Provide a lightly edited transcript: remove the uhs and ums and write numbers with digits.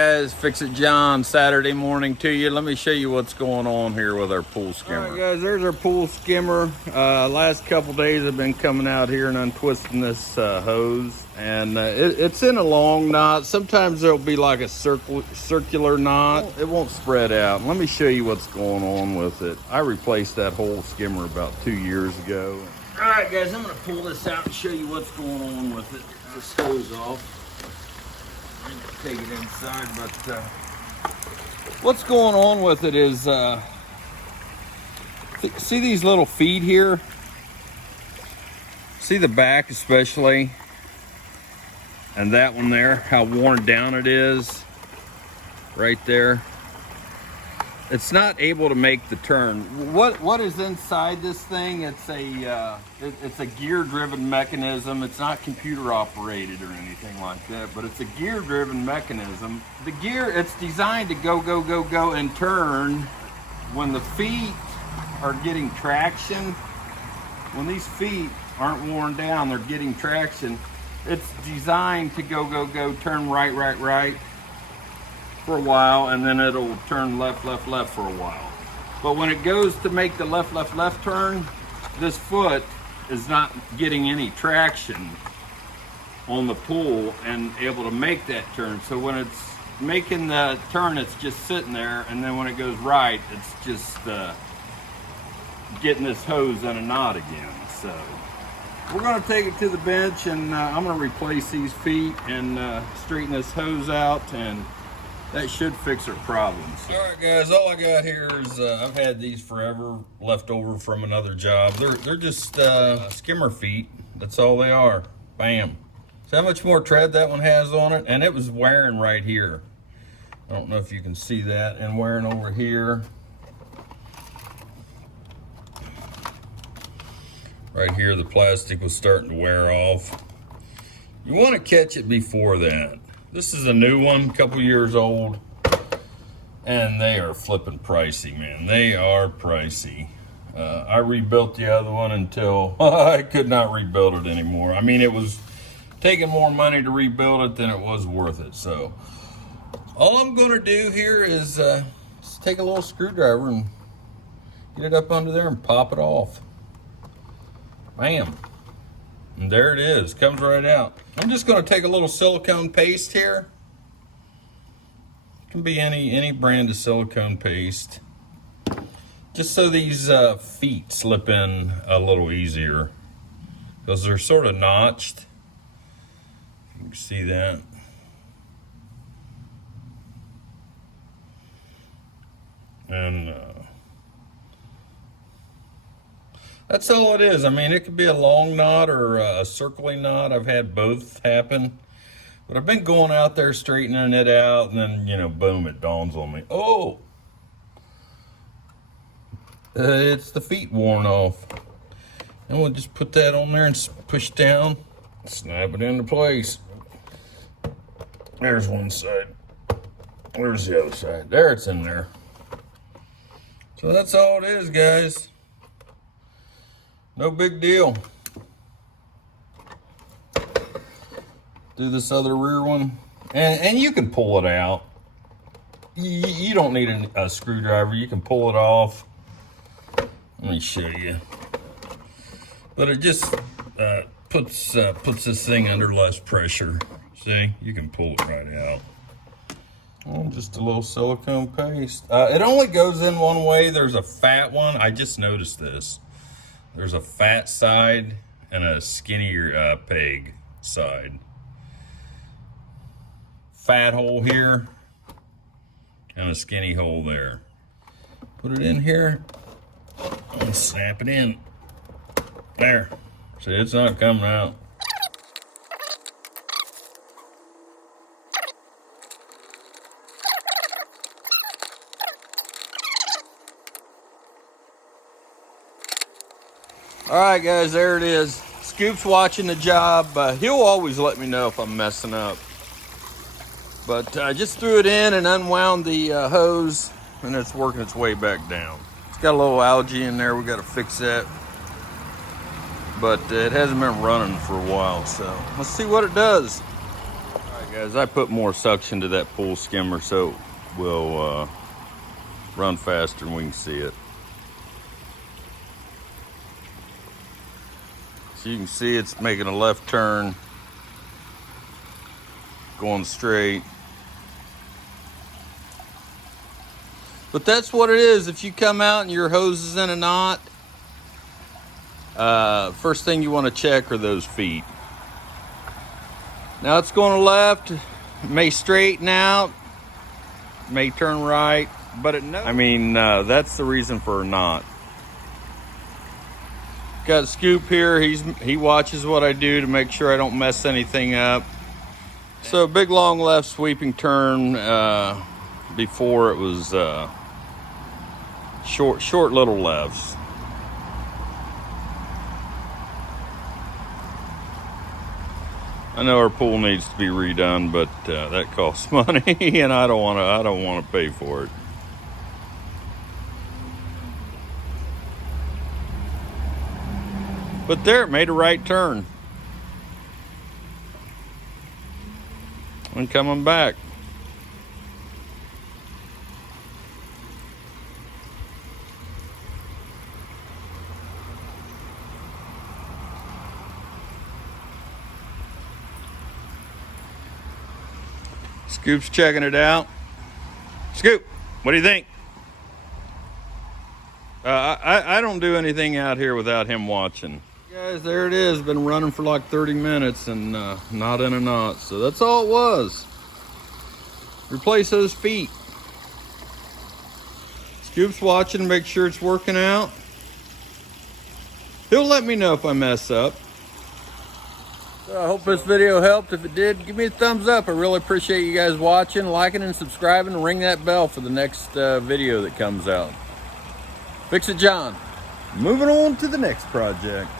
Guys, Fix It John, Saturday morning to you. Let me show you what's going on here with our pool skimmer. All right, guys, there's our pool skimmer. Last couple days I've been coming out here and untwisting this hose, and it's in a long knot. Sometimes there'll be like a circular knot. It won't spread out. Let me show you what's going on with it. I replaced that whole skimmer about 2 years ago. All right, guys, I'm gonna pull this out and show you what's going on with it. This hose off. Take it inside, but what's going on with it is see these little feet here, see the back especially, and that one there, how worn down it is right there. It's not able to make the turn. What is inside this thing? It's a gear-driven mechanism. It's not computer operated or anything like that, but it's a gear-driven mechanism. The gear, it's designed to go, go, go, go, and turn when the feet are getting traction. When these feet aren't worn down, they're getting traction. It's designed to go, go, go, turn right, right, right for a while, and then it'll turn left, left, left for a while. But when it goes to make the left, left, left turn, this foot is not getting any traction on the pool and able to make that turn. So when it's making the turn, it's just sitting there, and then when it goes right, it's just getting this hose in a knot again. So we're gonna take it to the bench, and I'm gonna replace these feet and straighten this hose out, and that should fix our problems. All right, guys, all I got here is I've had these forever, left over from another job. They're just skimmer feet. That's all they are. Bam. See how much more tread that one has on it? And it was wearing right here. I don't know if you can see that, and wearing over here. Right here, the plastic was starting to wear off. You want to catch it before that. This is a new one, a couple years old, and they are flipping pricey, man. They are pricey. I rebuilt the other one until I could not rebuild it anymore. I mean, it was taking more money to rebuild it than it was worth it. So all I'm gonna do here is just take a little screwdriver and get it up under there and pop it off. Bam. And there it is, comes right out. I'm just gonna take a little silicone paste here. It can be any brand of silicone paste. Just so these feet slip in a little easier, because they're sort of notched. You can see that. And that's all it is. I mean, it could be a long knot or a circling knot. I've had both happen. But I've been going out there straightening it out, and then, you know, boom, it dawns on me. Oh! It's the feet worn off. And we'll just put that on there and push down, snap it into place. There's one side. Where's the other side? There, it's in there. So that's all it is, guys. No big deal. Do this other rear one, and you can pull it out. You don't need a screwdriver. You can pull it off. Let me show you. But it just puts this thing under less pressure. See, you can pull it right out. Oh, just a little silicone paste. It only goes in one way. There's a fat one. I just noticed this. There's a fat side and a skinnier peg side. Fat hole here and a skinny hole there. Put it in here and snap it in. There. See, it's not coming out. All right, guys, there it is. Scoop's watching the job. He'll always let me know if I'm messing up. But I just threw it in and unwound the hose, and it's working its way back down. It's got a little algae in there. We got to fix that. But it hasn't been running for a while, so let's see what it does. All right, Guys, I put more suction to that pool skimmer so it will run faster and we can see it. So you can see it's making a left turn, going straight. But that's what it is. If you come out and your hose is in a knot, first thing you want to check are those feet. Now it's going to left, it may straighten out, may turn right, but that's the reason for a knot. Got Scoop here, he watches what I do to make sure I don't mess anything up. So big long left sweeping turn, before it was short little lefts. I know our pool needs to be redone, but that costs money, and I don't want to pay for it. But there, it made a right turn. And coming back. Scoop's checking it out. Scoop, what do you think? I don't do anything out here without him watching. Guys, there it is. Been running for like 30 minutes and not in a knot. So that's all it was. Replace those feet. Scoop's watching, make sure it's working out. He'll let me know if I mess up. So I hope this video helped. If it did, give me a thumbs up. I really appreciate you guys watching, liking, and subscribing, and ring that bell for the next video that comes out. Fix it, John. Moving on to the next project.